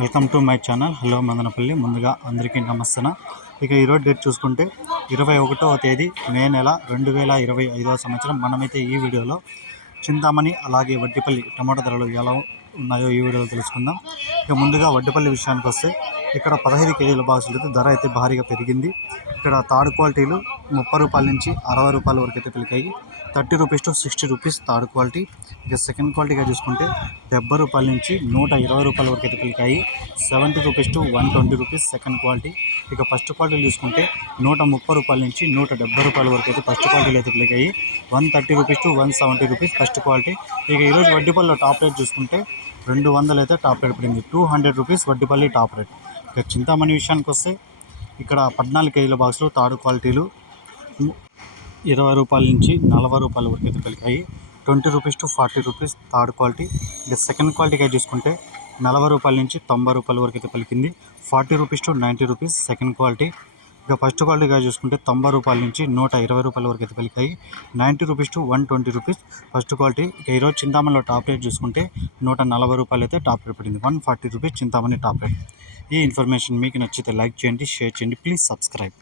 Welcome to my channel. Hello Madanapalle. ముందుగా అందరికీ నమస్తన? ఇక ఈరోజు డేట్ చూసుకుంటే ఇరవై ఒకటవ తేదీ మే నెల రెండు వేల ఇరవై ఐదవ సంవత్సరం. మనమైతే ఈ వీడియోలో చింతామణి అలాగే వడ్డిపల్లి టమాటా ధరలు ఎలా ఉన్నాయో ఈ వీడియోలో తెలుసుకుందాం. ఇక ముందుగా వడ్డిపల్లి విషయానికి వస్తే ఇక్కడ పదహైదు కేజీల బాక్సులు అయితే ధర అయితే భారీగా పెరిగింది. ఇక్కడ థర్డ్ క్వాలిటీలు ముప్పై రూపాయల నుంచి అరవై రూపాయల వరకు అయితే పెరిగాయి thirty rupees to sixty rupees third quality. ఇక సెకండ్ క్వాలిటీగా చూసుకుంటే డెబ్బై రూపాయల నుంచి నూట ఇరవై రూపాయల వరకు అయితే పెరిగాయి seventy rupees to one twenty rupees second quality. ఇక ఫస్ట్ క్వాలిటీ చూసుకుంటే నూట ముప్పై రూపాయల నుంచి నూట డెబ్బై రూపాయల వరకు అయితే ఫస్ట్ క్వాలిటీలు అయితే పెరిగాయి one thirty rupees to one seventy rupees first quality. ఇక ఈరోజు వడ్డీపల్లిలో టాప్ రేట్ చూసుకుంటే రెండు వందలు అయితే టాప్ రేట్ పడింది. Two hundred rupees Vaddipalli top rate. ఇక చింతామణి విషయానికి వస్తే ఇక్కడ పద్నాలుగు కేజీల బాక్సులు థర్డ్ క్వాలిటీలు. ఇరవై రూపాయల నుంచి నలభై రూపాయల వరకు అయితే పలికాయి twenty rupees to forty rupees third quality. ఇక సెకండ్ క్వాలిటీగా చూసుకుంటే నలభై రూపాయల నుంచి తొంభై రూపాయల వరకు అయితే పలికింది. Forty rupees to ninety rupees second quality. ఇక ఫస్ట్ క్వాలిటీగా చూసుకుంటే తొంభై రూపాయల నుంచి నూట ఇరవై రూపాయల వరకు అయితే పలికాయి. Ninety rupees to one twenty rupees first quality. ఇక ఈరోజు చింతామణిలో టాప్ రేట్ చూసుకుంటే నూట నలభై రూపాయలు అయితే టాప్ రేట్ పడింది. One forty rupees Chintamani top rate. ఈ ఇన్ఫర్మేషన్ మీకు నచ్చితే లైక్ చేయండి షేర్ చేయండి ప్లీజ్ సబ్స్క్రైబ్.